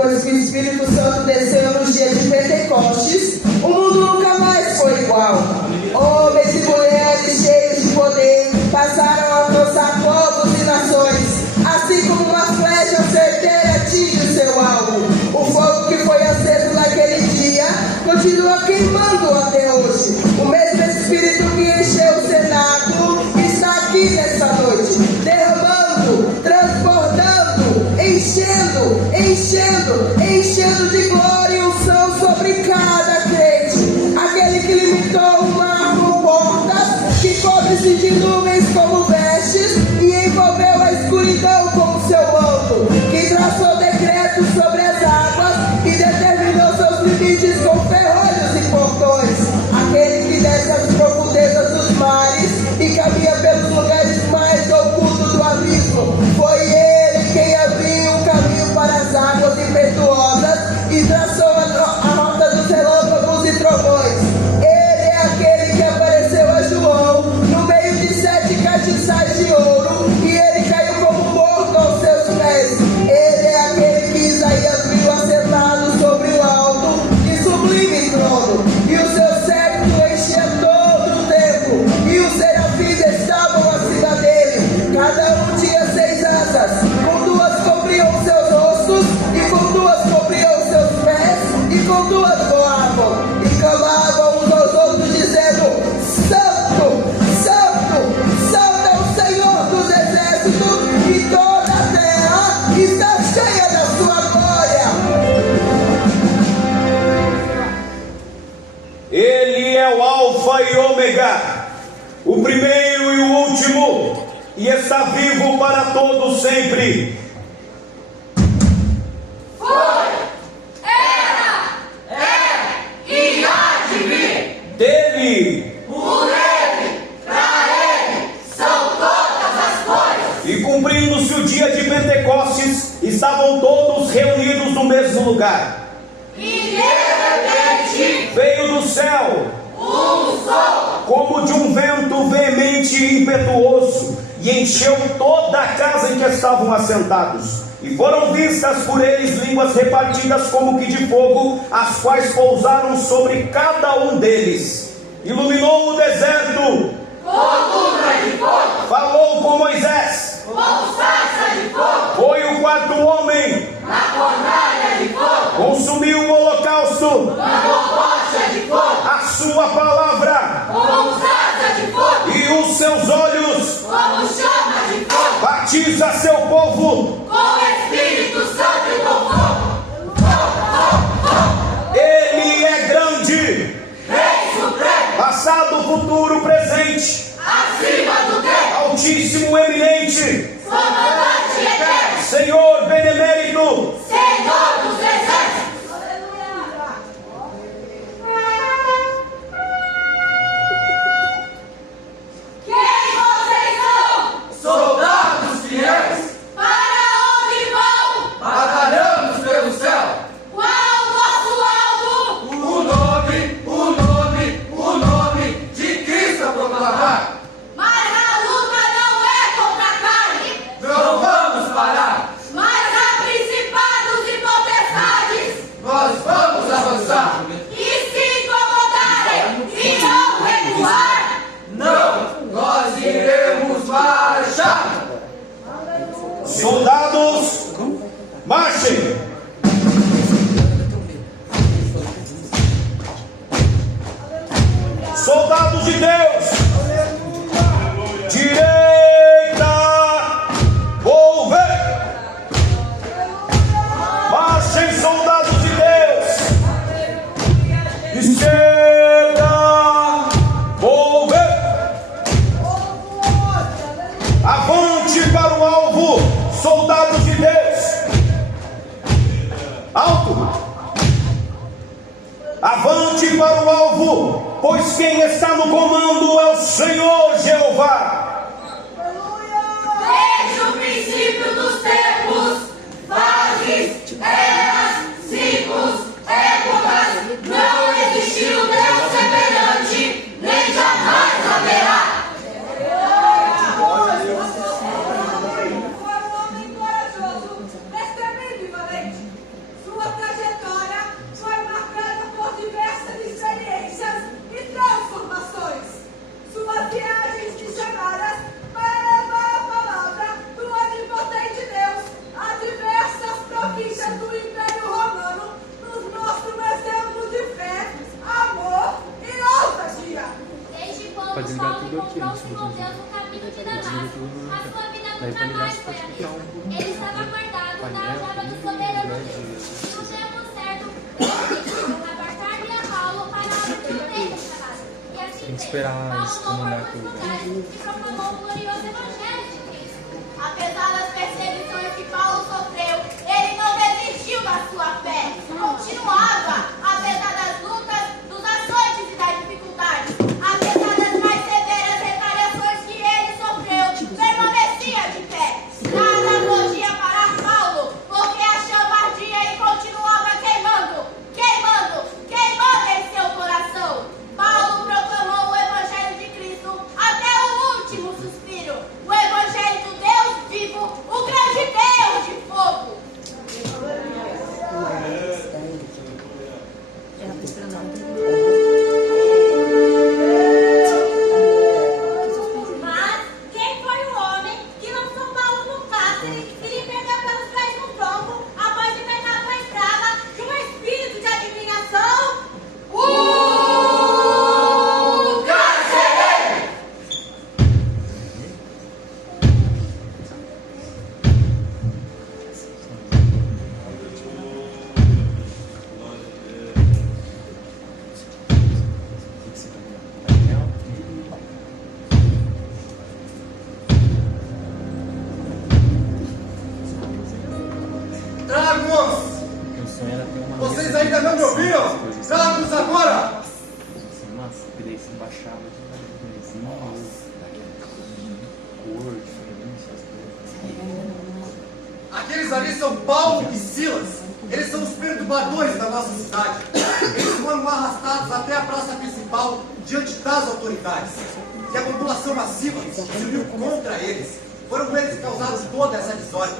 Pois que o Espírito Santo desceu no dia de Pentecostes, o mundo nunca mais foi igual. Homens e mulheres cheios de poder passaram a alcançar povos e nações, assim como uma flecha certeira atinge o seu alvo. O fogo que foi aceso naquele dia continua queimando até hoje. O mesmo Espírito que encheu o Senado está aqui nessa noite, derramando, transbordando, enchendo de glória e unção sobre cada crente. Aquele que limitou o mar com portas, que cobre-se de nuvens como vestes e envolveu a escuridão com o seu manto, que traçou decretos sobre as águas e determinou seus limites com ferrolhos e portões. Aquele que desce as profundezas dos mares e caminha pelos lugares mais ocultos do abismo. Foi ele quem abriu o caminho para as águas impetuosas e traçou a rota dos relâmpagos e trovões. Ele é aquele que apareceu a João no meio de 7 castiçais de ouro e ele caiu como morto aos seus pés. Ele é aquele que Isaías viu assentado sobre o alto e sublime trono, e o seu séquito enchia todo o templo, e os serafins estavam acima dele. Cada um tinha 6 asas, com 2 cobriam seus rostos, e com 2 cobriam seus pés, e com 2 voavam, e clamavam uns aos outros, dizendo: Santo, Santo, Santo é o Senhor dos exércitos, e toda a terra está cheia da sua glória. Ele é o Alfa e Ômega, o primeiro e o último, e está vivo para todos sempre. Foi, era, é e há de vir. Dele, Por ele, pra ele, são todas as coisas. e cumprindo-se o dia de Pentecostes, estavam todos reunidos no mesmo lugar. E de repente, Veio do céu, um som, como de um vento veemente e impetuoso, e encheu toda a casa em que estavam assentados. E foram vistas por eles línguas repartidas como que de fogo, as quais pousaram sobre cada um deles. Iluminou o deserto, coluna de fogo, falou com Moisés, com sarça de fogo, foi o 4º homem, na fornalha de fogo, consumiu o holocausto, na bocha de fogo, a sua palavra, com sarça de fogo, e os seus olhos, como chama de fogo, batiza seu povo. com o Espírito Santo e com fogo. Ele é grande, Rei supremo, passado, futuro, presente, acima do tempo, altíssimo, eminente, comandante eterno, Senhor benemérito, Senhor dos exércitos. Quem vocês são? Soldados fiéis, Para onde vão? batalhamos pelo céu. Qual o vosso alvo? O nome de Cristo a proclamar. Mas a luta não é contra a carne, Não vamos parar, mas há principados e potestades. nós vamos avançar. E se incomodarem, irão recuar. Não, nós iremos marchar. soldados, marchem. Soldados de Deus, direita, volver. Marchem, soldados de Deus, esquerda, volver. Avante para o alvo, soldados de Deus. Alto. Avante para o alvo, pois quem está no comando é o Senhor Jeová. Desde o princípio dos tempos, fases, eras, ciclos, épocas, não existiu Deus semelhante, nem jamais haverá. Foi um homem corajoso, destemido e valente. do Império Romano nos mostra um exemplo de fé, amor e ousadia. Desde quando Paulo encontrou-se com Deus no caminho de Damasco, a sua vida nunca mais foi a mesma. Ele estava guardado na aljava do soberano Deus. E no tempo certo, ele decidiu abarcar-lhe a Paulo para a obediência chamada. E assim fez. Paulo tomou muitos lugares e proclamou o glorioso evangelho de Cristo. Apesar das perseguições que Paulo sofreu, ele não desistiu da sua fé. Continuava, apesar das lutas, dos açoites e das dificuldades. Apesar das mais severas retaliações que ele sofreu, permanecia de pé. Nada podia parar Paulo, porque a chama ardia e continuava queimando, queimando, queimando em seu coração. Paulo proclamou o Evangelho de Cristo até o último suspiro. O Evangelho do Deus vivo, o grande Deus de fogo. Mas quem foi o homem que lançou Paulo no cárcere e lhe prendeu pelos pés no tronco após libertar uma escrava de um espírito de adivinhação? O carcereiro! Tragos! Vocês ainda não me ouviram? Tragos agora! Aqueles ali são Paulo e Silas. Eles são os perturbadores da nossa cidade. Eles foram arrastados até a praça principal diante das autoridades. E a população massiva se uniu contra eles. Foram eles que causaram toda essa desordem.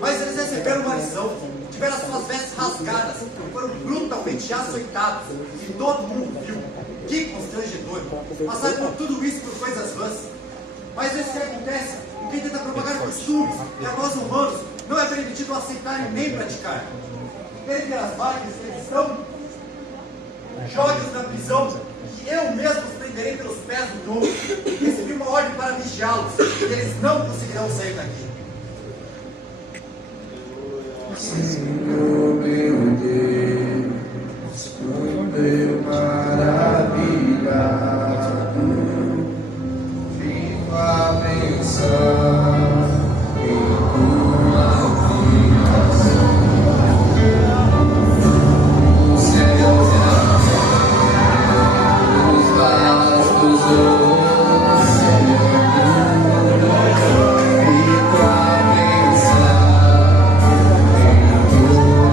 Mas eles receberam uma lição. Tiveram as suas vestes rasgadas. Foram brutalmente açoitados. E todo mundo viu. Que constrangedor. Passaram por tudo isso por coisas vãs. Mas isso que acontece com quem tenta propagar costumes que a nós humanos não é permitido aceitar e nem praticar. Querem ver as marcas que eles estão? Jogue-os na prisão, que eu mesmo os prenderei pelos pés do touro. Recebi uma ordem para vigiá-los, e eles não conseguirão sair daqui. Senhor meu Deus, poder maravilhado, vivo a pensar em tua criação. O céu e a terra, os vastos oceanos, vivo a pensar em tua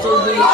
pastor dele.